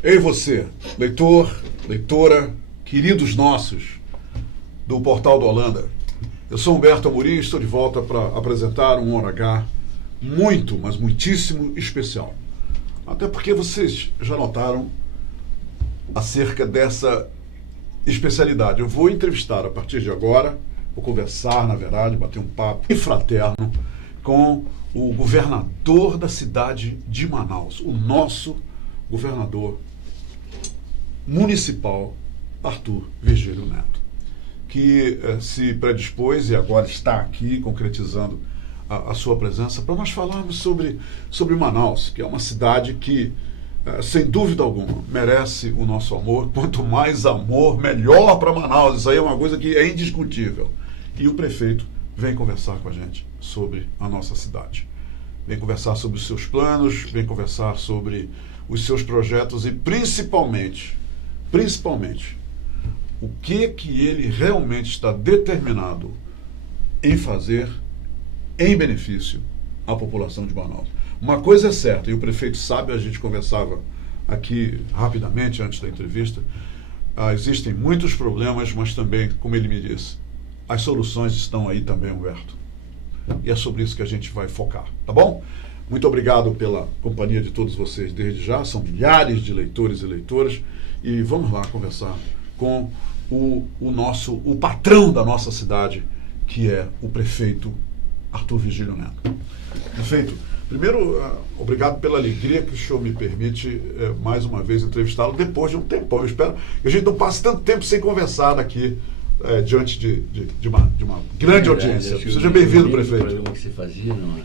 Ei você, leitor, leitora, queridos nossos do Portal do Holanda. Eu sou Humberto Amorim e estou de volta para apresentar um Hora H muito, mas muitíssimo especial. Até porque vocês já notaram acerca dessa especialidade. Eu vou entrevistar a partir de agora, vou conversar, na verdade, bater um papo fraterno com o governador da cidade de Manaus, o nosso governador municipal, Arthur Virgílio Neto, que se predispôs e agora está aqui concretizando a sua presença para nós falarmos sobre Manaus, que é uma cidade que, sem dúvida alguma, merece o nosso amor. Quanto mais amor, melhor para Manaus. Isso aí é uma coisa que é indiscutível. E o prefeito vem conversar com a gente sobre a nossa cidade. Vem conversar sobre os seus planos, vem conversar sobre os seus projetos e principalmente, o que ele realmente está determinado em fazer em benefício à população de Manaus. Uma coisa é certa, e o prefeito sabe, a gente conversava aqui rapidamente antes da entrevista, existem muitos problemas, mas também, como ele me disse, as soluções estão aí também, Humberto. E é sobre isso que a gente vai focar, tá bom? Muito obrigado pela companhia de todos vocês desde já, são milhares de leitores e leitoras, e vamos lá conversar com o patrão da nossa cidade, que é o prefeito Arthur Virgílio Neto. Prefeito, primeiro, obrigado pela alegria que o senhor me permite mais uma vez entrevistá-lo depois de um tempão. Eu espero que a gente não passe tanto tempo sem conversar aqui diante de uma grande audiência. Seja bem-vindo, prefeito. O programa que você fazia numa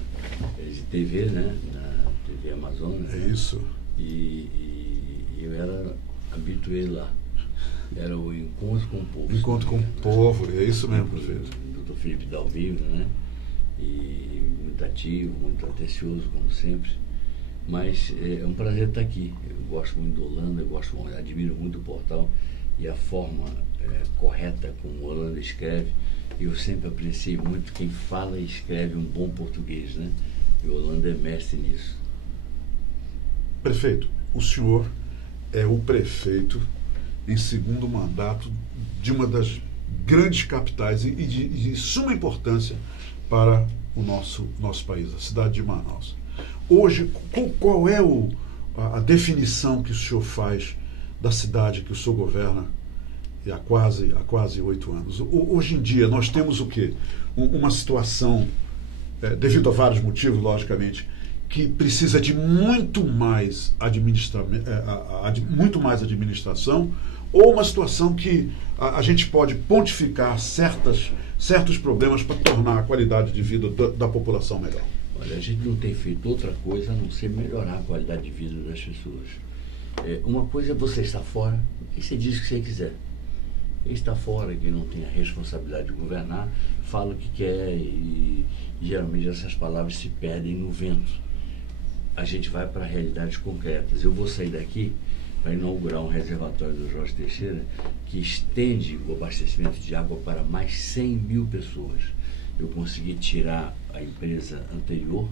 TV, né? Na TV Amazonas. É isso. E eu era habituei lá. Era o Encontro com o Povo. Encontro com o Povo, é isso mesmo, prefeito. Dr. Felipe Dalvivo, né? E muito ativo, muito atencioso, como sempre. Mas é um prazer estar aqui. Eu gosto muito do Holanda, admiro muito o portal e a forma correta como o Holanda escreve. Eu sempre apreciei muito quem fala e escreve um bom português, né? E o Holanda é mestre nisso. Prefeito, o senhor é o prefeito em segundo mandato de uma das grandes capitais e de suma importância para o nosso país, a cidade de Manaus. Hoje, qual é a definição que o senhor faz da cidade que o senhor governa há quase 8 anos? Hoje em dia, nós temos o quê? Uma situação, devido a vários motivos, logicamente, que precisa de muito mais administração, ou uma situação que a gente pode pontificar certos problemas para tornar a qualidade de vida da população melhor? Olha, a gente não tem feito outra coisa a não ser melhorar a qualidade de vida das pessoas. Uma coisa é você estar fora e você diz o que você quiser. Quem está fora, quem não tem a responsabilidade de governar, fala o que quer e geralmente essas palavras se perdem no vento. A gente vai para realidades concretas. Eu vou sair daqui para inaugurar um reservatório do Jorge Teixeira que estende o abastecimento de água para mais 100 mil pessoas. Eu consegui tirar a empresa anterior,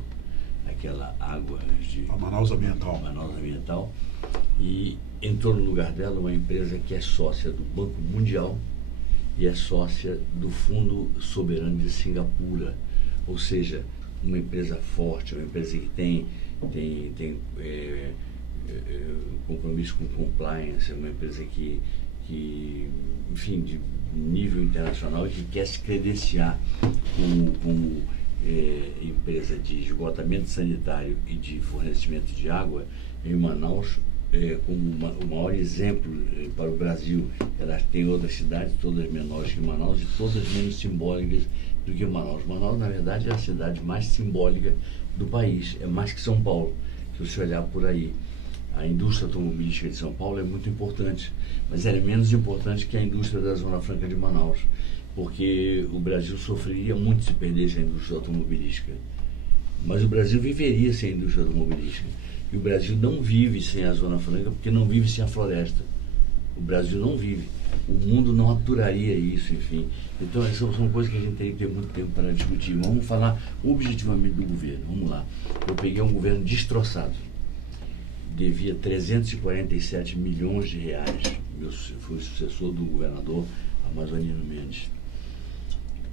aquela água de a Manaus Ambiental, e entrou no lugar dela uma empresa que é sócia do Banco Mundial e é sócia do Fundo Soberano de Singapura, ou seja, uma empresa forte, uma empresa que tem compromisso com compliance, é uma empresa que, enfim, de nível internacional e que quer se credenciar como empresa de esgotamento sanitário e de fornecimento de água em Manaus, como o maior exemplo para o Brasil. Ela tem outras cidades, todas menores que Manaus e todas menos simbólicas do que Manaus. Manaus, na verdade, é a cidade mais simbólica do país, é mais que São Paulo, se você olhar por aí. A indústria automobilística de São Paulo é muito importante, mas ela é menos importante que a indústria da Zona Franca de Manaus, porque o Brasil sofreria muito se perdesse a indústria automobilística. Mas o Brasil viveria sem a indústria automobilística. E o Brasil não vive sem a Zona Franca, porque não vive sem a floresta. O Brasil não vive. O mundo não aturaria isso, enfim. Então, essas são coisas que a gente teria que ter muito tempo para discutir. Vamos falar objetivamente do governo. Vamos lá. Eu peguei um governo destroçado. devia 347 milhões de reais. Eu fui sucessor do governador Amazonino Mendes.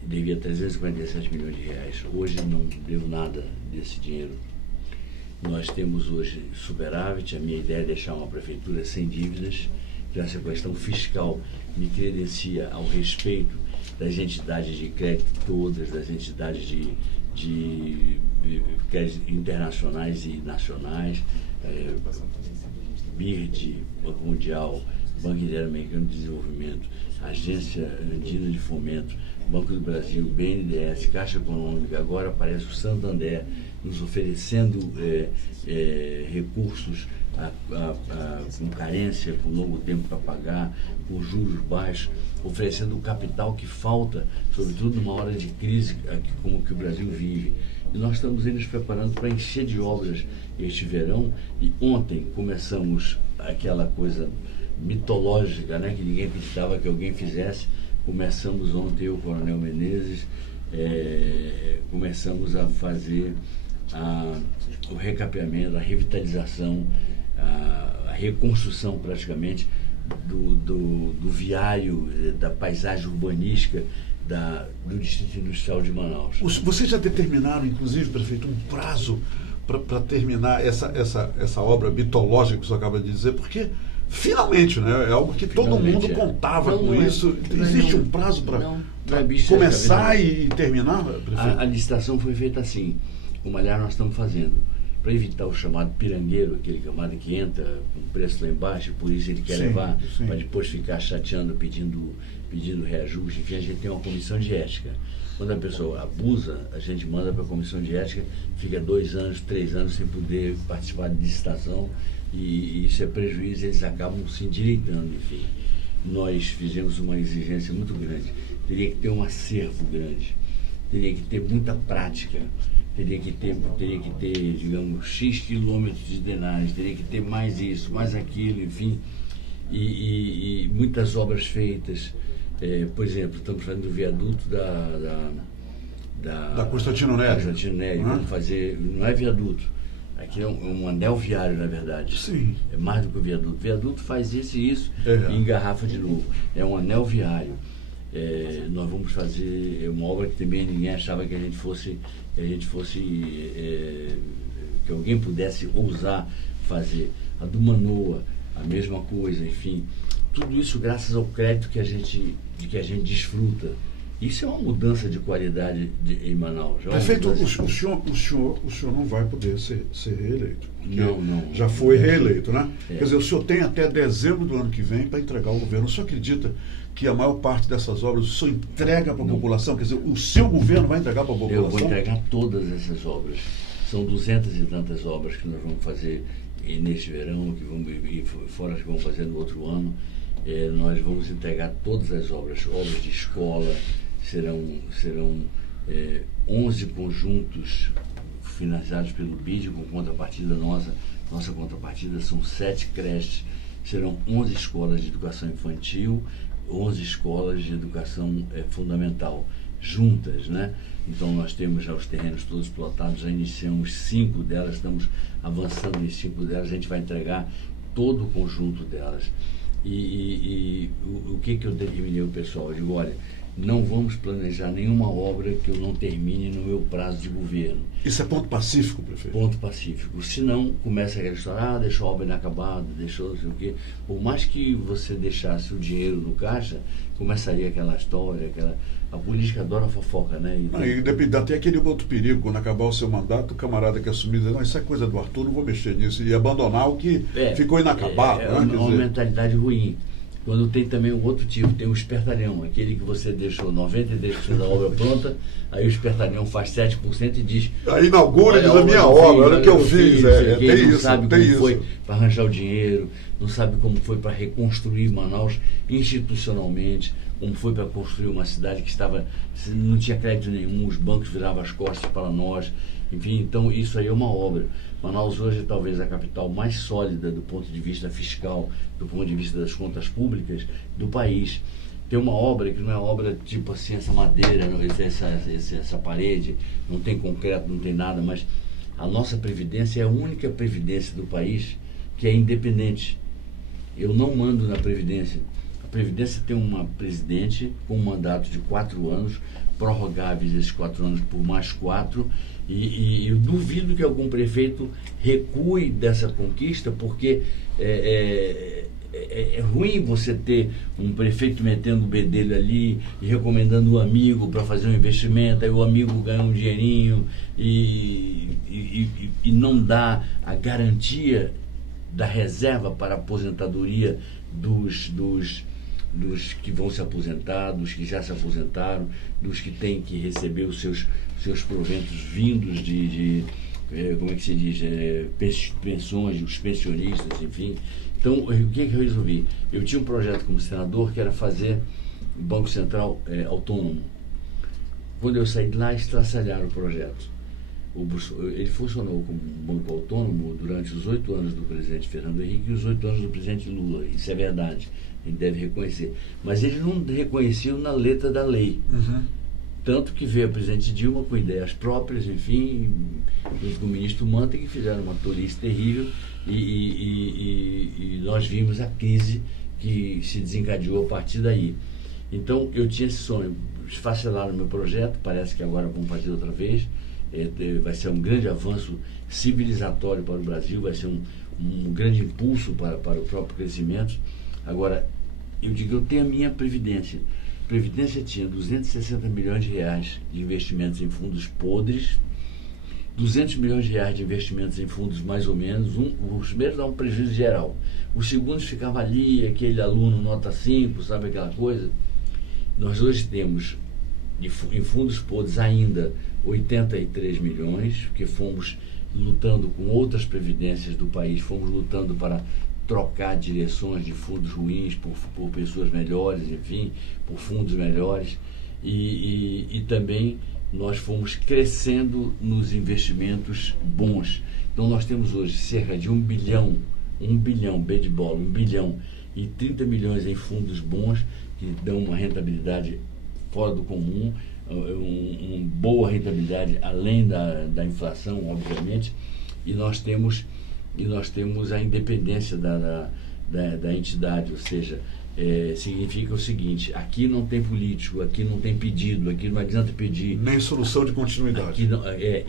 Devia 347 milhões de reais. Hoje não devo nada desse dinheiro. Nós temos hoje superávit. A minha ideia é deixar uma prefeitura sem dívidas, que essa questão fiscal me credencia ao respeito das entidades de crédito todas, das entidades de crédito internacionais e nacionais, BIRD, Banco Mundial, Banco Interamericano de Desenvolvimento, Agência Andina de Fomento, Banco do Brasil, BNDES, Caixa Econômica. Agora aparece o Santander nos oferecendo recursos com carência, com longo tempo para pagar, com juros baixos, oferecendo o capital que falta, sobretudo numa hora de crise como que o Brasil vive. E nós estamos aí nos preparando para encher de obras este verão, e ontem começamos aquela coisa mitológica, né, que ninguém acreditava que alguém fizesse. Começamos ontem, eu, o Coronel Menezes, começamos a fazer o recapeamento, a revitalização, a reconstrução praticamente do viário, da paisagem urbanística do Distrito Industrial de Manaus. Vocês já determinaram, inclusive, prefeito, um prazo para terminar essa obra mitológica que o senhor acaba de dizer? Porque finalmente, né? É algo que todo mundo contava com isso. Existe um prazo para começar e terminar, prefeito? A licitação foi feita assim, como aliás nós estamos fazendo, para evitar o chamado pirangueiro, aquele camarada que entra com o preço lá embaixo, por isso ele quer levar, para depois ficar chateando, pedindo reajuste. Enfim, a gente tem uma comissão de ética. Quando a pessoa abusa, a gente manda para a comissão de ética, fica 2 anos, 3 anos sem poder participar de licitação, e isso é prejuízo, eles acabam se endireitando. Enfim, nós fizemos uma exigência muito grande. Teria que ter um acervo grande, teria que ter muita prática, teria que ter, digamos, X quilômetros de drenagens, teria que ter mais isso, mais aquilo, enfim, e muitas obras feitas. Por exemplo, estamos fazendo o viaduto da Constantino Nery. Vamos fazer, não é viaduto, aqui é um anel viário, na verdade. Sim. É mais do que o viaduto. O viaduto faz isso e isso e engarrafa de novo. É um anel viário. Nós vamos fazer uma obra que também ninguém achava que que alguém pudesse ousar fazer. A do Manoa, a mesma coisa, enfim. Tudo isso graças ao crédito que a gente desfruta. Isso é uma mudança de qualidade em Manaus. Prefeito, o senhor não vai poder ser reeleito. Não. Já foi reeleito, né? Quer dizer, o senhor tem até dezembro do ano que vem para entregar ao governo. O senhor acredita que a maior parte dessas obras o senhor entrega para a população? Quer dizer, o seu governo vai entregar para a população? Eu vou entregar todas essas obras. São 200 e tantas obras que nós vamos fazer neste verão, e fora as que vamos fazer no outro ano. Nós vamos entregar todas as obras de escola. Serão 11 conjuntos financiados pelo BID com contrapartida nossa. Nossa contrapartida são 7 creches, serão 11 escolas de educação infantil, 11 escolas de educação fundamental, juntas, né? Então nós temos já os terrenos todos plotados, já iniciamos 5 delas, estamos avançando em 5 delas, a gente vai entregar todo o conjunto delas. E o que eu determinei ao pessoal? Eu digo, olha, não vamos planejar nenhuma obra que eu não termine no meu prazo de governo. Isso é ponto pacífico, prefeito? Ponto pacífico. Senão, começa aquela história, deixou a obra inacabada, deixou não sei o quê. Por mais que você deixasse o dinheiro no caixa, começaria aquela história, a política adora fofoca, né? E até aquele outro perigo, quando acabar o seu mandato, o camarada que assumir diz, não, isso é coisa do Arthur, não vou mexer nisso, e abandonar o que ficou inacabado. É uma mentalidade ruim. Quando tem também o outro tipo, tem o espertalhão, aquele que você deixou 93% da obra pronta, aí o espertalhão faz 7% e diz... Aí inaugura e diz a minha obra, olha o que eu fiz. Não sabe como foi para arranjar o dinheiro, não sabe como foi para reconstruir Manaus institucionalmente, como foi para construir uma cidade que não tinha crédito nenhum, os bancos viravam as costas para nós. Enfim, então isso aí é uma obra. Manaus hoje é talvez a capital mais sólida do ponto de vista fiscal, do ponto de vista das contas públicas do país. Tem uma obra que não é obra tipo assim, essa madeira, essa parede, não tem concreto, não tem nada, mas a nossa Previdência é a única Previdência do país que é independente. Eu não mando na Previdência. A Previdência tem uma presidente com um mandato de 4 anos, prorrogáveis esses 4 anos por mais 4, e eu duvido que algum prefeito recue dessa conquista, porque é ruim você ter um prefeito metendo o bedelho ali e recomendando um amigo para fazer um investimento, aí o amigo ganha um dinheirinho e não dá a garantia da reserva para a aposentadoria dos que vão se aposentar, dos que já se aposentaram, dos que têm que receber os seus proventos vindos como é que se diz, pensões, os pensionistas, enfim. Então, o que eu resolvi? Eu tinha um projeto como senador que era fazer o Banco Central autônomo. Quando eu saí de lá, estraçalharam o projeto. Ele funcionou como banco autônomo durante os 8 anos do presidente Fernando Henrique e os 8 anos do presidente Lula. Isso é verdade, a gente deve reconhecer. Mas ele não reconheceu na letra da lei. Uhum. Tanto que veio a presidente Dilma com ideias próprias, enfim, junto com o ministro Mantega, que fizeram uma tolice terrível, e nós vimos a crise que se desencadeou a partir daí. Então, eu tinha esse sonho, esfacelaram o meu projeto, parece que agora vão fazer outra vez, vai ser um grande avanço civilizatório para o Brasil, vai ser um grande impulso para o próprio crescimento. Agora, eu digo, eu tenho a minha Previdência. Previdência tinha 260 milhões de reais de investimentos em fundos podres, 200 milhões de reais de investimentos em fundos mais ou menos. Os primeiros davam um prejuízo geral. Os segundos ficavam ali, aquele aluno nota 5, sabe aquela coisa? Nós hoje temos em fundos podres ainda 83 milhões, porque fomos lutando com outras previdências do país, fomos lutando para trocar direções de fundos ruins por pessoas melhores, enfim, por fundos melhores, e também nós fomos crescendo nos investimentos bons. Então nós temos hoje cerca de 1 bilhão, B de bola, 1 bilhão e 30 milhões em fundos bons, que dão uma rentabilidade fora do comum, uma boa rentabilidade além da inflação, obviamente, e nós temos a independência da entidade, ou seja, significa o seguinte: aqui não tem político, aqui não tem pedido, aqui não adianta pedir. Nem solução de continuidade. Aqui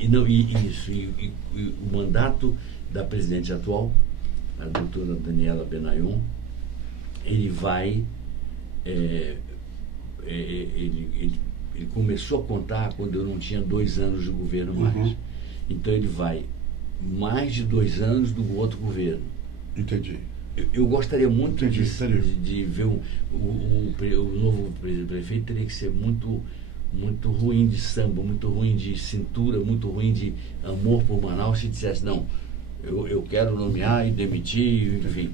não, e o mandato da presidente atual, a doutora Daniela Benayon, ele vai... Ele começou a contar quando eu não tinha 2 anos de governo mais. Uhum. Então ele vai mais de 2 anos do outro governo. Entendi. Eu gostaria muito Entendi. de ver o novo prefeito. Teria que ser muito, muito ruim de samba, muito ruim de cintura, muito ruim de amor por Manaus, se dissesse, não, eu quero nomear e demitir, enfim.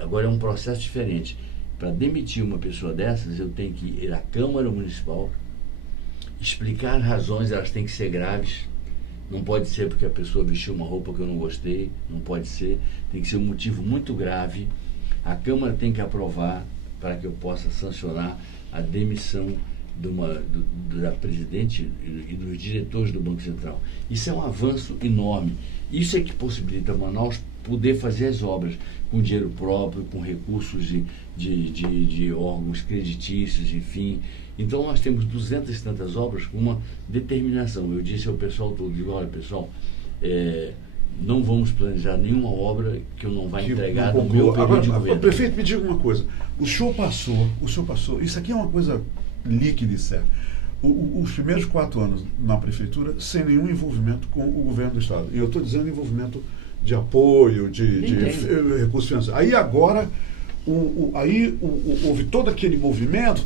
Agora é um processo diferente. Para demitir uma pessoa dessas, eu tenho que ir à Câmara Municipal, explicar as razões, elas têm que ser graves. Não pode ser porque a pessoa vestiu uma roupa que eu não gostei, não pode ser. Tem que ser um motivo muito grave. A Câmara tem que aprovar para que eu possa sancionar a demissão da presidente e dos diretores do Banco Central. Isso é um avanço enorme. Isso é que possibilita Manaus poder fazer as obras com dinheiro próprio, com recursos de órgãos creditícios, enfim. Então nós temos 200 e tantas obras com uma determinação. Eu disse ao pessoal todo, digo, olha pessoal, não vamos planejar nenhuma obra que eu não vá entregar no meu período de governo. Prefeito, me diga uma coisa, o senhor passou, isso aqui é uma coisa líquida e certa. Os primeiros 4 anos na prefeitura sem nenhum envolvimento com o governo do estado. E eu estou dizendo envolvimento de apoio, de recursos financeiros. Aí agora, houve todo aquele movimento,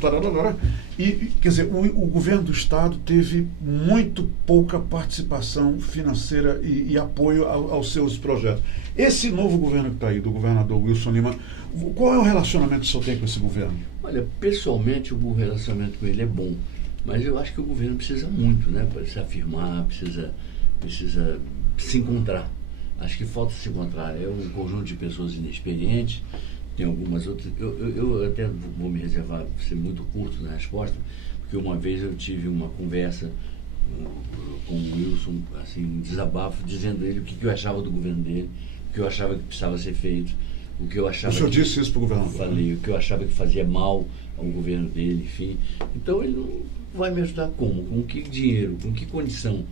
e quer dizer, o governo do estado teve muito pouca participação financeira e apoio aos seus projetos. Esse novo governo que está aí, do governador Wilson Lima, qual é o relacionamento que o senhor tem com esse governo? Olha, pessoalmente o relacionamento com ele é bom, mas eu acho que o governo precisa muito, né, para se afirmar, precisa se encontrar. Acho que falta se encontrar. É um conjunto de pessoas inexperientes, tem algumas outras. Eu até vou me reservar, ser muito curto na resposta, porque uma vez eu tive uma conversa com o Wilson, assim, um desabafo, dizendo a ele o que eu achava do governo dele, o que eu achava que precisava ser feito, o que eu achava... O senhor disse isso para o governador? Falei, o que eu achava que fazia mal ao governo dele, enfim. Então ele não vai me ajudar como? Com que dinheiro? Com que condição?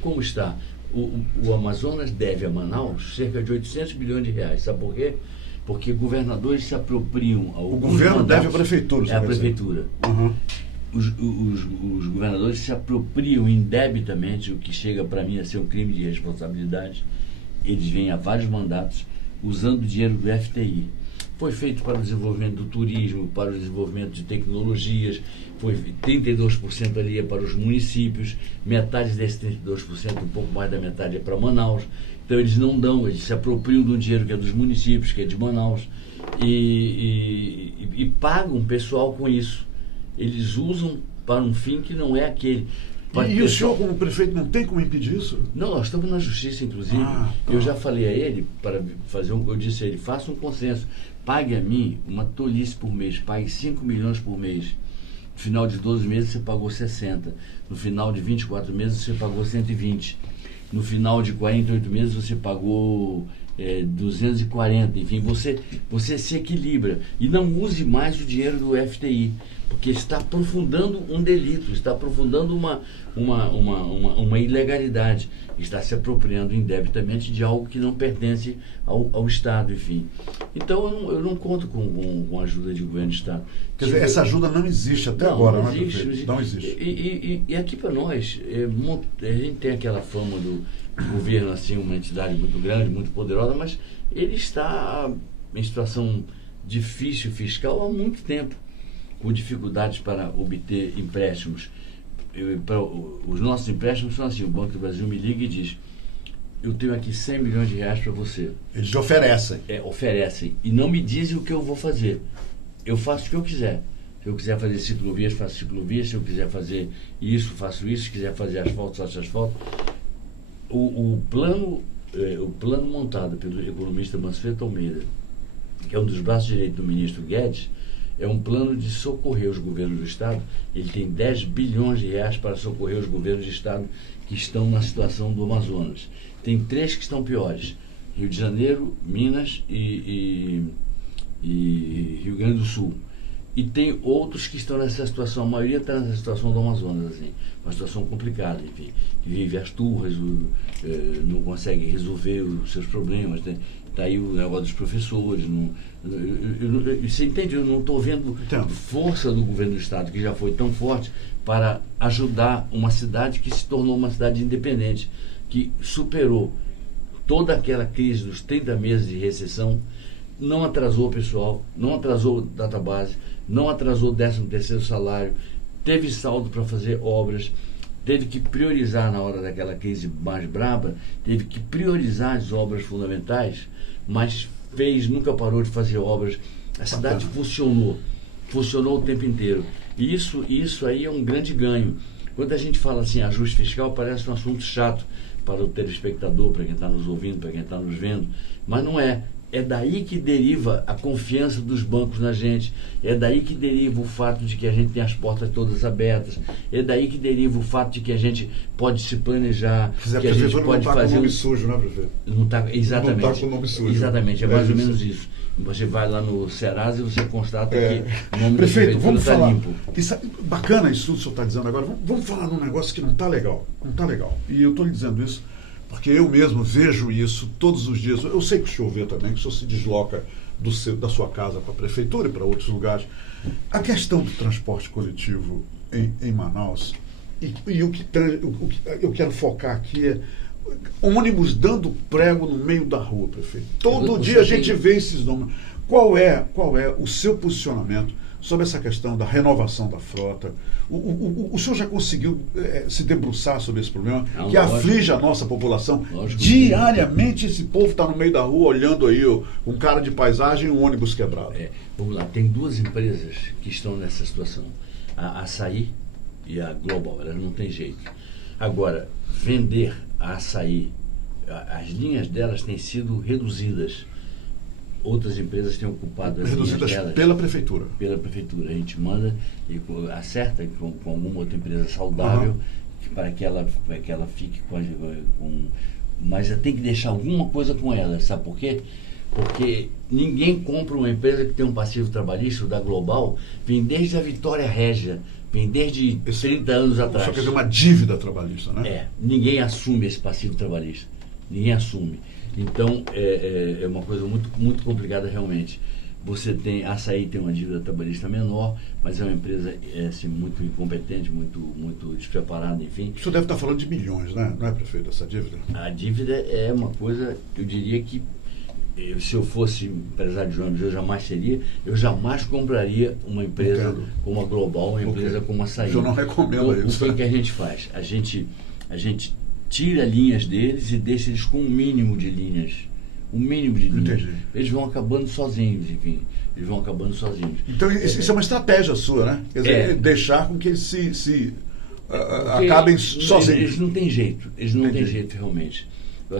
Como está? O Amazonas deve a Manaus cerca de 800 bilhões de reais. Sabe por quê? Porque governadores se apropriam... O governo deve à prefeitura. É a prefeitura. Uhum. Os governadores se apropriam indebitamente, o que chega para mim a ser um crime de responsabilidade. Eles vêm há vários mandatos usando o dinheiro do FTI. Foi feito para o desenvolvimento do turismo, para o desenvolvimento de tecnologias, foi 32% ali é para os municípios, metade desse 32%, um pouco mais da metade é para Manaus. Então eles não dão, eles se apropriam do dinheiro que é dos municípios, que é de Manaus, e pagam o pessoal com isso. Eles usam para um fim que não é aquele. E o senhor, como prefeito, não tem como impedir isso? Não, nós estamos na justiça, inclusive. Tá. Eu já falei a ele, para fazer eu disse a ele, faça um consenso, pague a mim uma tolice por mês, pague 5 milhões por mês. No final de 12 meses você pagou 60. No final de 24 meses você pagou 120. No final de 48 meses você pagou 240. Enfim, você se equilibra. E não use mais o dinheiro do FTI, porque está aprofundando um delito, está aprofundando uma ilegalidade, está se apropriando indebitamente de algo que não pertence ao Estado, enfim. Então eu não conto com a ajuda de governo do Estado. Quer dizer, essa ajuda não existe até não, agora, não né, existe, prefeito? Não existe. E aqui para nós, a gente tem aquela fama do governo, assim, uma entidade muito grande, muito poderosa, mas ele está em situação difícil fiscal há muito tempo, com dificuldades para obter empréstimos. Os nossos empréstimos são assim, o Banco do Brasil me liga e diz, eu tenho aqui 100 milhões de reais para você. Eles oferecem. Oferecem. E não me dizem o que eu vou fazer. Eu faço o que eu quiser. Se eu quiser fazer ciclovias, faço ciclovias. Se eu quiser fazer isso, faço isso. Se quiser fazer asfalto, faço asfalto. O plano montado pelo economista Mansueto Almeida, que é um dos braços direitos do ministro Guedes, é um plano de socorrer os governos do Estado. Ele tem 10 bilhões de reais para socorrer os governos do Estado que estão na situação do Amazonas. Tem 3 que estão piores: Rio de Janeiro, Minas e Rio Grande do Sul. E tem outros que estão nessa situação, a maioria está nessa situação do Amazonas, assim, uma situação complicada, enfim, que vive as turras, não consegue resolver os seus problemas, está aí o negócio dos professores. Você entende? Eu não estou vendo força do governo do Estado, que já foi tão forte, para ajudar uma cidade que se tornou uma cidade independente, que superou toda aquela crise dos 30 meses de recessão, não atrasou o pessoal, não atrasou a database, não atrasou o 13º salário, teve saldo para fazer obras, teve que priorizar na hora daquela crise mais braba, teve que priorizar as obras fundamentais, mas nunca parou de fazer obras. A cidade funcionou o tempo inteiro. E isso aí é um grande ganho. Quando a gente fala assim, ajuste fiscal, parece um assunto chato para o telespectador, para quem está nos ouvindo, para quem está nos vendo, mas não é. É daí que deriva a confiança dos bancos na gente, é daí que deriva o fato de que a gente tem as portas todas abertas, é daí que deriva o fato de que a gente pode se planejar, que a gente pode fazer... Não está com o nome sujo, né, prefeito? Não está, exatamente. Não está com o nome sujo. Exatamente, é mais ou menos isso. Você vai lá no Serasa e você constata que o nome prefeito, do está limpo. Bacana isso tudo que o senhor está dizendo agora. Vamos falar num negócio que não está legal. Não está legal. E eu estou lhe dizendo isso porque eu mesmo vejo isso todos os dias. Eu sei que o senhor vê também, que o senhor se desloca da sua casa para a prefeitura e para outros lugares. A questão do transporte coletivo em Manaus, e o que eu quero focar aqui é ônibus dando prego no meio da rua, prefeito. Todo dia a gente vê esses números. Qual é o seu posicionamento sobre essa questão da renovação da frota? O senhor já conseguiu se debruçar sobre esse problema que aflige a nossa população? Diariamente esse povo está no meio da rua olhando aí um cara de paisagem e um ônibus quebrado. Vamos lá, tem 2 empresas que estão nessa situação. A Açaí e a Global, elas não tem jeito. Agora, vender a Açaí, as linhas delas têm sido reduzidas. Outras empresas têm ocupado as linhas delas. Pela prefeitura. Pela prefeitura. A gente manda e acerta com alguma outra empresa saudável para que ela fique com mas tem que deixar alguma coisa com ela, sabe por quê? Porque ninguém compra uma empresa que tem um passivo trabalhista, o da Global, vem desde a Vitória Régia, vem desde 30 anos atrás. Só quer dizer, uma dívida trabalhista, né? Ninguém assume esse passivo trabalhista, ninguém assume. Então, é uma coisa muito, muito complicada realmente. A Açaí tem uma dívida trabalhista menor, mas é uma empresa assim, muito incompetente, muito despreparada, enfim. O senhor deve estar falando de milhões, né? Não é, prefeito, essa dívida? A dívida é uma coisa, eu diria que, se eu fosse empresário de ônibus, eu jamais compraria uma empresa como a Global, uma empresa como a Açaí. O senhor não recomenda isso? O que a gente faz? A gente tira linhas deles e deixa eles com um mínimo de linhas. Entendi. Eles vão acabando sozinhos, enfim. Então, isso é uma estratégia sua, né? Quer dizer, deixar com que eles acabem sozinhos. Eles não têm jeito, realmente.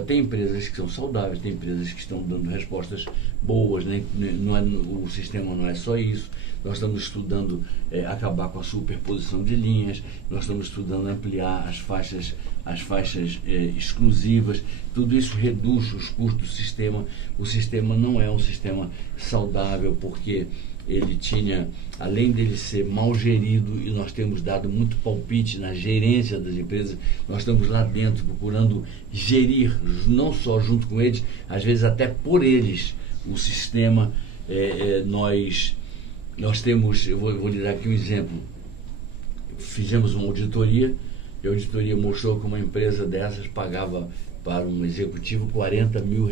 Tem empresas que são saudáveis, tem empresas que estão dando respostas boas, né? O sistema não é só isso. Nós estamos estudando acabar com a superposição de linhas, nós estamos estudando ampliar as faixas exclusivas. Tudo isso reduz os custos do sistema. O sistema não é um sistema saudável, porque ele tinha, além dele ser mal gerido, e nós temos dado muito palpite na gerência das empresas, nós estamos lá dentro procurando gerir, não só junto com eles, às vezes até por eles, o sistema. Nós temos, eu vou lhe dar aqui um exemplo, fizemos uma auditoria, e a auditoria mostrou que uma empresa dessas pagava para um executivo R$40 mil.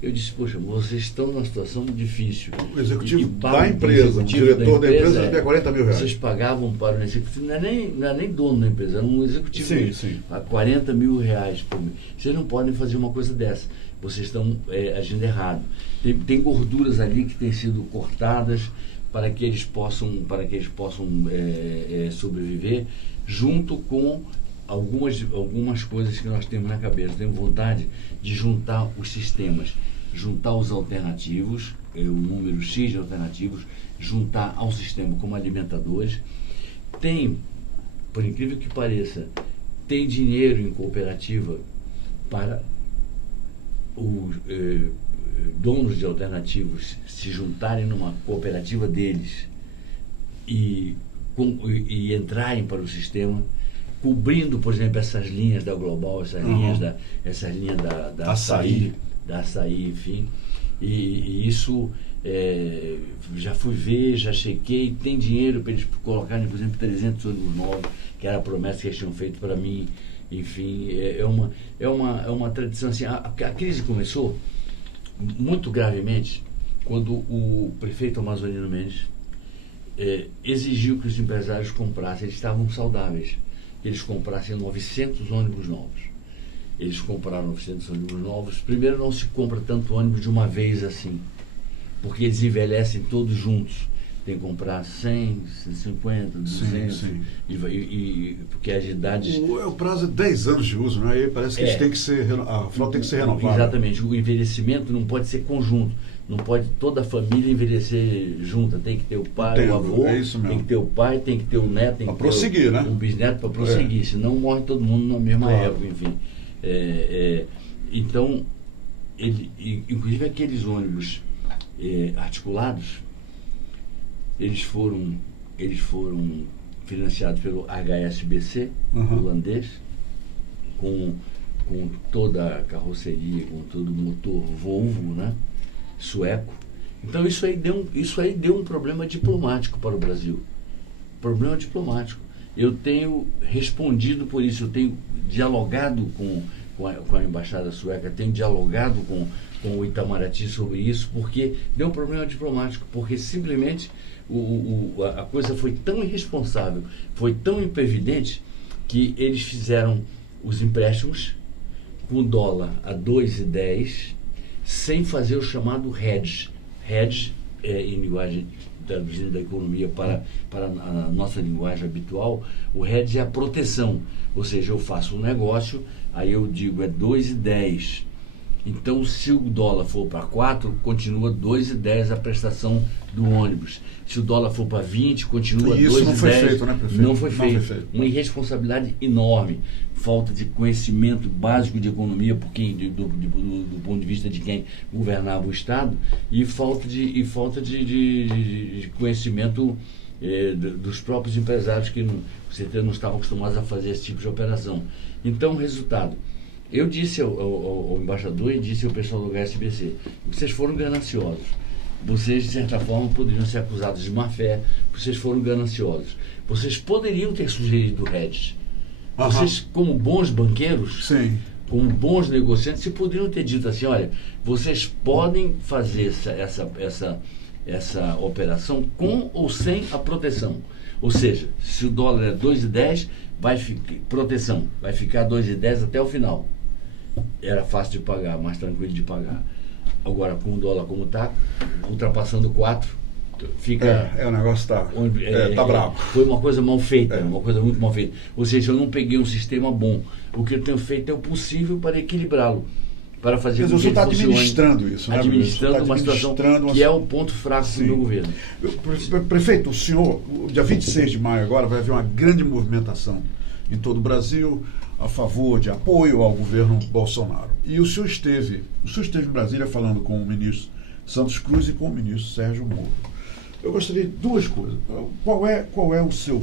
Eu disse, poxa, vocês estão numa situação difícil. O executivo da empresa, o diretor da empresa ganha R$40 mil. Vocês pagavam para o executivo, não é nem dono da empresa, era um executivo. Sim. R$40 mil por mês. Vocês não podem fazer uma coisa dessa. Vocês estão agindo errado. Tem gorduras ali que têm sido cortadas para que eles possam sobreviver, junto com algumas coisas que nós temos na cabeça. Temos vontade de juntar os sistemas, juntar os alternativos, o número X de alternativos, juntar ao sistema como alimentadores. Tem, por incrível que pareça, tem dinheiro em cooperativa para os donos de alternativos se juntarem numa cooperativa deles e entrarem para o sistema, cobrindo, por exemplo, essas linhas da Global, essas linhas da Açaí, enfim. E isso já fui ver, já chequei, tem dinheiro para eles colocarem, por exemplo, 300 ônibus novos, que era a promessa que eles tinham feito para mim. Enfim, é uma tradição assim. A crise começou muito gravemente quando o prefeito Amazonino Mendes exigiu que os empresários comprassem, eles estavam saudáveis, que eles comprassem 900 ônibus novos. Eles compraram 900 ônibus novos. Primeiro, não se compra tanto ônibus de uma vez assim, porque eles envelhecem todos juntos. Tem que comprar 100, 150, 200, sim. Porque as idades... O prazo é 10 anos de uso, né? E parece que eles têm que a frota tem que ser renovada. Exatamente. O envelhecimento não pode ser conjunto. Não pode toda a família envelhecer junta. Tem que ter o pai, o avô, tem que ter o pai, tem que ter o neto, tem que ter né? o bisneto para prosseguir. Senão morre todo mundo na mesma época, enfim. Então, inclusive aqueles ônibus articulados, eles foram financiados pelo HSBC, holandês, com toda a carroceria, com todo o motor Volvo, né, sueco. Então isso aí deu um problema diplomático para o Brasil. Problema diplomático. Eu tenho respondido por isso, eu tenho dialogado com a embaixada sueca, tenho dialogado com o Itamaraty sobre isso, porque deu um problema diplomático, porque simplesmente a coisa foi tão irresponsável, foi tão imprevidente, que eles fizeram os empréstimos com o dólar a 2,10, sem fazer o chamado hedge. Hedge, em linguagem traduzindo da economia para a nossa linguagem habitual, o hedge é a proteção. Ou seja, eu faço um negócio, aí eu digo 2,10, Então, se o dólar for para 4, continua 2,10 a prestação do ônibus. Se o dólar for para 20, continua 2,10. E isso não foi feito, né, prefeito? Não foi feito. Uma irresponsabilidade enorme. Falta de conhecimento básico de economia do ponto de vista de quem governava o Estado e falta de conhecimento dos próprios empresários que com certeza não estavam acostumados a fazer esse tipo de operação. Então, resultado, eu disse ao embaixador e disse ao pessoal do HSBC, vocês foram gananciosos, vocês de certa forma poderiam ser acusados de má fé, vocês foram gananciosos, vocês poderiam ter sugerido hedge, vocês como bons banqueiros, sim, como bons negociantes, vocês poderiam ter dito assim, olha, vocês podem fazer essa operação com ou sem a proteção. Ou seja, se o dólar é 2,10, proteção, vai ficar 2,10 até o final. Era fácil de pagar, mais tranquilo de pagar. Agora, com o dólar como está, ultrapassando 4, fica... o negócio tá bravo. Foi uma coisa mal feita, uma coisa muito mal feita. Ou seja, eu não peguei um sistema bom. O que eu tenho feito é o possível para equilibrá-lo. Para fazer com que ele está administrando isso, né? Administrando uma situação que é o ponto fraco do meu governo. Prefeito, o senhor, dia 26 de maio agora, vai haver uma grande movimentação em todo o Brasil a favor de apoio ao governo Bolsonaro. E o senhor esteve em Brasília falando com o ministro Santos Cruz e com o ministro Sérgio Moro. Eu gostaria de duas coisas. Qual é o seu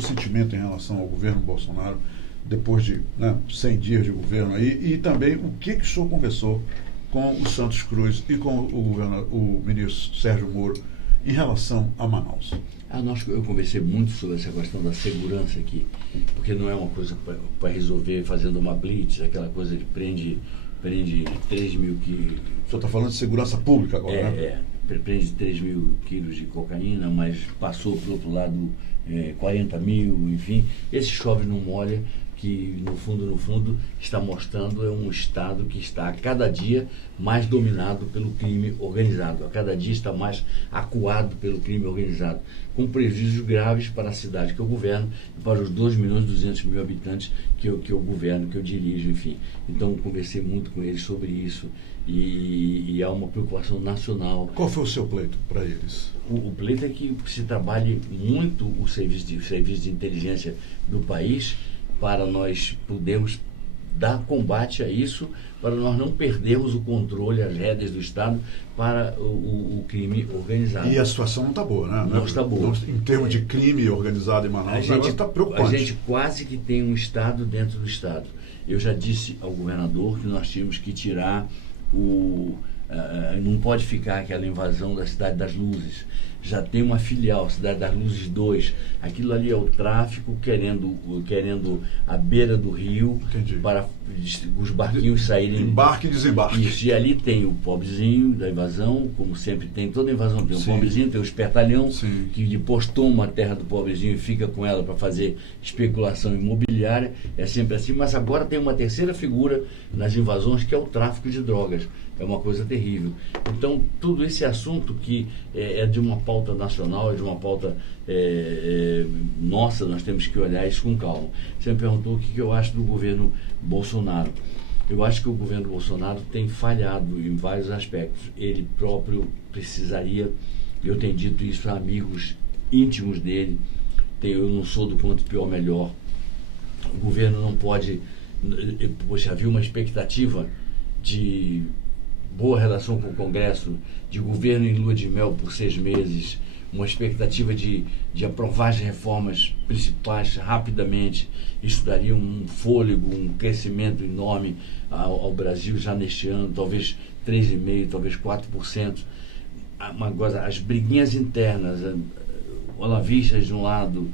sentimento em relação ao governo Bolsonaro depois de 100 dias de governo aí, e também o que o senhor conversou com o Santos Cruz e com o ministro Sérgio Moro em relação a Manaus? Eu conversei muito sobre essa questão da segurança aqui, porque não é uma coisa para resolver fazendo uma blitz, aquela coisa que prende 3 mil quilos. O senhor está falando de segurança pública agora, né? Prende 3 mil quilos de cocaína, mas passou para o outro lado 40 mil, enfim. Esse chove não molha, que no fundo está mostrando um Estado que está a cada dia mais dominado pelo crime organizado, a cada dia está mais acuado pelo crime organizado, com prejuízos graves para a cidade que eu governo e para os 2.200.000 habitantes que eu governo, que eu dirijo, enfim. Então, conversei muito com eles sobre isso e há uma preocupação nacional. Qual foi o seu pleito para eles? O pleito é que se trabalhe muito o serviço de inteligência do país para nós podermos dar combate a isso, para nós não perdermos o controle, as rédeas do Estado para o crime organizado. E a situação não está boa, né? Não está boa. Em termos de crime organizado em Manaus, o negócio está preocupante. A gente quase que tem um Estado dentro do Estado. Eu já disse ao governador que nós tínhamos que tirar não pode ficar aquela invasão da Cidade das Luzes. Já tem uma filial, Cidade das Luzes 2. Aquilo ali é o tráfico querendo a beira do rio. Entendi. Para os barquinhos saírem. Embarque e desembarque. Isso, e ali tem o pobrezinho da invasão, como sempre tem, toda invasão tem o pobrezinho, tem o espertalhão, que depois toma a terra do pobrezinho e fica com ela para fazer especulação imobiliária. É sempre assim, mas agora tem uma terceira figura nas invasões, que é o tráfico de drogas. É uma coisa terrível. Então, todo esse assunto que é de uma pauta nacional, é de uma pauta nossa, nós temos que olhar isso com calma. Você me perguntou o que eu acho do governo Bolsonaro. Eu acho que o governo Bolsonaro tem falhado em vários aspectos. Ele próprio precisaria, eu tenho dito isso a amigos íntimos dele, eu não sou do quanto pior melhor. O governo não pode... Poxa, havia uma expectativa de boa relação com o Congresso, de governo em lua de mel por 6 meses, uma expectativa de aprovar as reformas principais rapidamente. Isso daria um fôlego, um crescimento enorme ao Brasil já neste ano, talvez 3,5%, talvez 4%. Agora, as briguinhas internas, olavistas de um lado,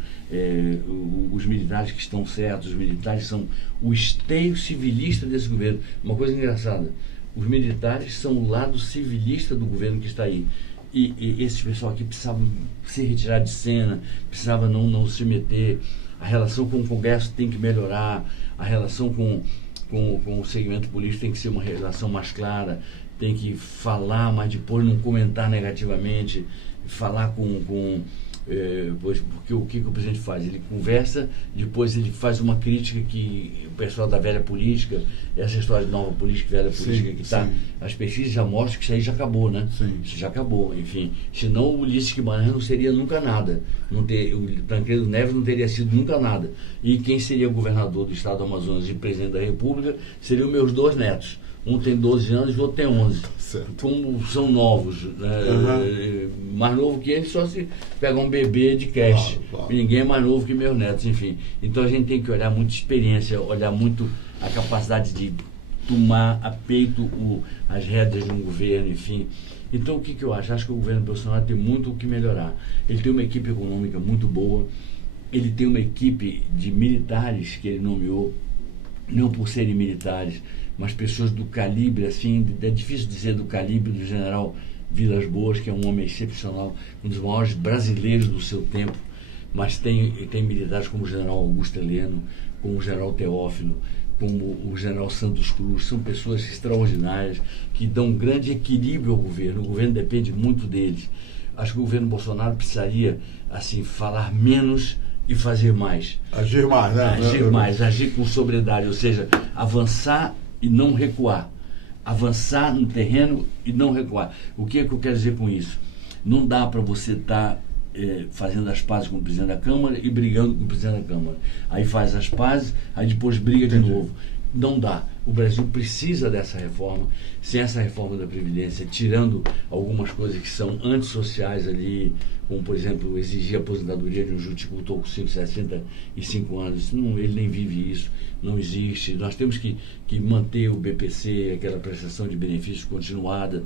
os militares que estão certos, os militares são o esteio civilista desse governo. Uma coisa engraçada, os militares são o lado civilista do governo que está aí. E esse pessoal aqui precisava se retirar de cena, precisava não se meter. A relação com o Congresso tem que melhorar, a relação com o segmento político tem que ser uma relação mais clara, tem que falar, mas depois não comentar negativamente, falar com Porque o que o presidente faz? Ele conversa, depois ele faz uma crítica que o pessoal da velha política, essa história de nova política, velha política que está, as pesquisas já mostram que isso aí já acabou, né? Sim. Isso já acabou, enfim. Senão o Ulisses Guimarães não seria nunca nada. O Tancredo Neves não teria sido nunca nada. E quem seria governador do estado do Amazonas e presidente da República seriam meus 2 netos. Um tem 12 anos e o outro tem 11. Certo. Como são novos, mais novo que eles, só se pega um bebê de creche. Claro. E ninguém é mais novo que meus netos, enfim. Então a gente tem que olhar muito experiência, olhar muito a capacidade de tomar a peito as rédeas de um governo, enfim. Então o que eu acho? Acho que o governo Bolsonaro tem muito o que melhorar. Ele tem uma equipe econômica muito boa, ele tem uma equipe de militares que ele nomeou, não por serem militares, mas pessoas do calibre, assim, é difícil dizer do calibre do general Vilas Boas, que é um homem excepcional, um dos maiores brasileiros do seu tempo, mas tem militares como o general Augusto Heleno, como o general Teófilo, como o general Santos Cruz, são pessoas extraordinárias, que dão um grande equilíbrio ao governo. O governo depende muito deles. Acho que o governo Bolsonaro precisaria, assim, falar menos e fazer mais. Agir mais, né? Agir mais, agir com sobriedade, ou seja, avançar e não recuar. Avançar no terreno e não recuar. O que é que eu quero dizer com isso? Não dá para você estar fazendo as pazes com o presidente da Câmara e brigando com o presidente da Câmara. Aí faz as pazes, aí depois briga de novo. Não dá. O Brasil precisa dessa reforma. Sem essa reforma da Previdência, tirando algumas coisas que são antissociais ali, como, por exemplo, exigir a aposentadoria de um juticultor com 65 anos. Não, ele nem vive isso. Não existe. Nós temos que manter o BPC, aquela prestação de benefícios continuada.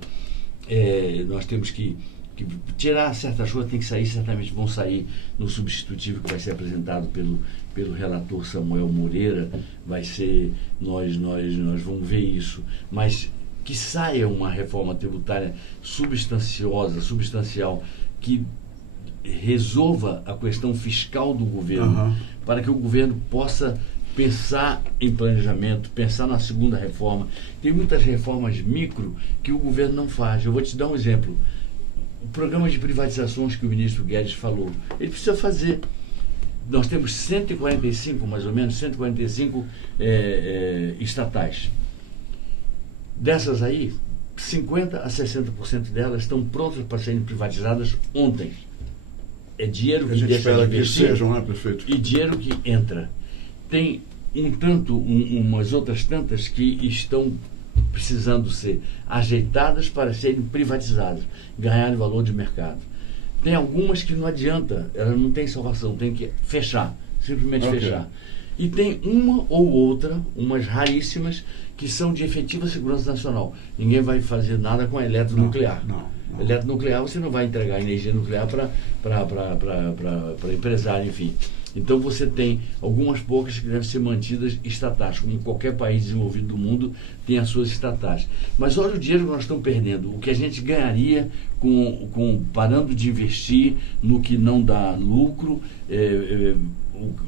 Nós temos que tirar certas coisas, tem que sair, certamente vão sair no substitutivo que vai ser apresentado pelo relator Samuel Moreira. Vai ser, nós vamos ver isso, mas que saia uma reforma tributária substancial, que resolva a questão fiscal do governo, para que o governo possa pensar em planejamento, pensar na segunda reforma. Tem muitas reformas micro que o governo não faz. Eu vou te dar um exemplo. O programa de privatizações que o ministro Guedes falou, ele precisa fazer. Nós temos 145, mais ou menos, 145 estatais. Dessas aí, 50% a 60% delas estão prontas para serem privatizadas ontem. É dinheiro que deixa de investir, sejam, né, prefeito? E dinheiro que entra. Tem umas outras tantas que estão precisando ser ajeitadas para serem privatizadas, ganharem valor de mercado. Tem algumas que não adianta, ela não tem salvação, tem que fechar, simplesmente fechar. E tem uma ou outra, umas raríssimas, que são de efetiva segurança nacional. Ninguém vai fazer nada com a eletronuclear. Não. Eletronuclear, você não vai entregar energia nuclear para empresário, enfim. Então você tem algumas poucas que devem ser mantidas estatais, como qualquer país desenvolvido do mundo tem as suas estatais. Mas olha o dinheiro que nós estamos perdendo, o que a gente ganharia parando de investir no que não dá lucro,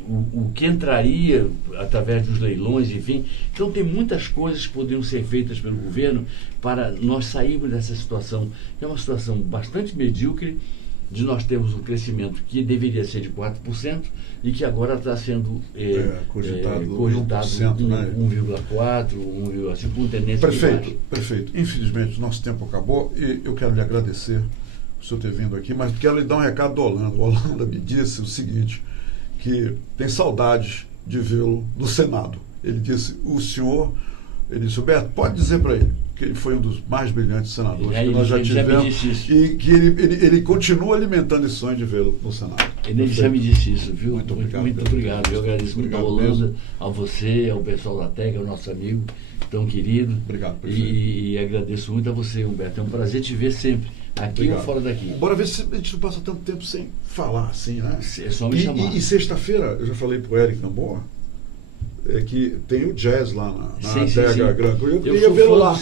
o que entraria através dos leilões, enfim. Então tem muitas coisas que poderiam ser feitas pelo governo para nós sairmos dessa situação, que é uma situação bastante medíocre, de nós termos um crescimento que deveria ser de 4% e que agora está sendo cogitado 1,4%, né? 1,4%, 1,5%, com tendência de baixo. Prefeito, infelizmente o nosso tempo acabou e eu quero lhe agradecer por o senhor ter vindo aqui, mas quero lhe dar um recado do Holanda. O Holanda me disse o seguinte, que tem saudades de vê-lo no Senado. Ele disse, Roberto, pode dizer para ele que ele foi um dos mais brilhantes senadores que nós já tivemos e que ele continua alimentando esse sonho de vê-lo no Senado. Ele já me disse isso, viu? Muito obrigado. Muito obrigado. Eu agradeço muito a Holanda, a você, ao pessoal da TEC, ao nosso amigo tão querido. Obrigado, prefeito. E agradeço muito a você, Humberto. É um prazer te ver sempre, aqui ou fora daqui. Bora ver se a gente não passa tanto tempo sem falar assim, né? É só me chamar. E sexta-feira, eu já falei pro Eric Gamboa, que tem o jazz lá na Adega Grande. Eu ia vê-lo lá.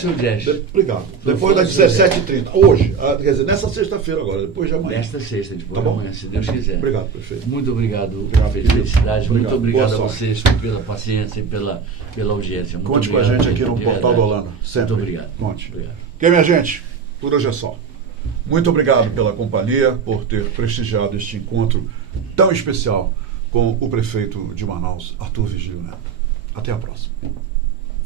Obrigado. Depois das 17h30. Hoje, quer dizer, nessa sexta-feira agora, depois de amanhã. Nesta sexta, depois de amanhã, se Deus quiser. Obrigado, prefeito. Muito obrigado, felicidade. Muito obrigado a vocês pela paciência e pela audiência. Muito Conte com a gente aqui no Portal do Holanda. Sempre. Muito obrigado. Conte. Obrigado. Ok, minha gente? Por hoje é só. Muito obrigado pela companhia, por ter prestigiado este encontro tão especial com o prefeito de Manaus, Arthur Virgílio Neto. Até a próxima.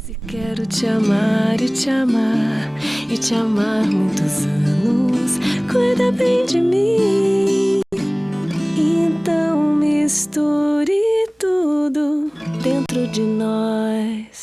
Se quero te amar e te amar, e te amar muitos anos, cuida bem de mim. Então misture tudo dentro de nós.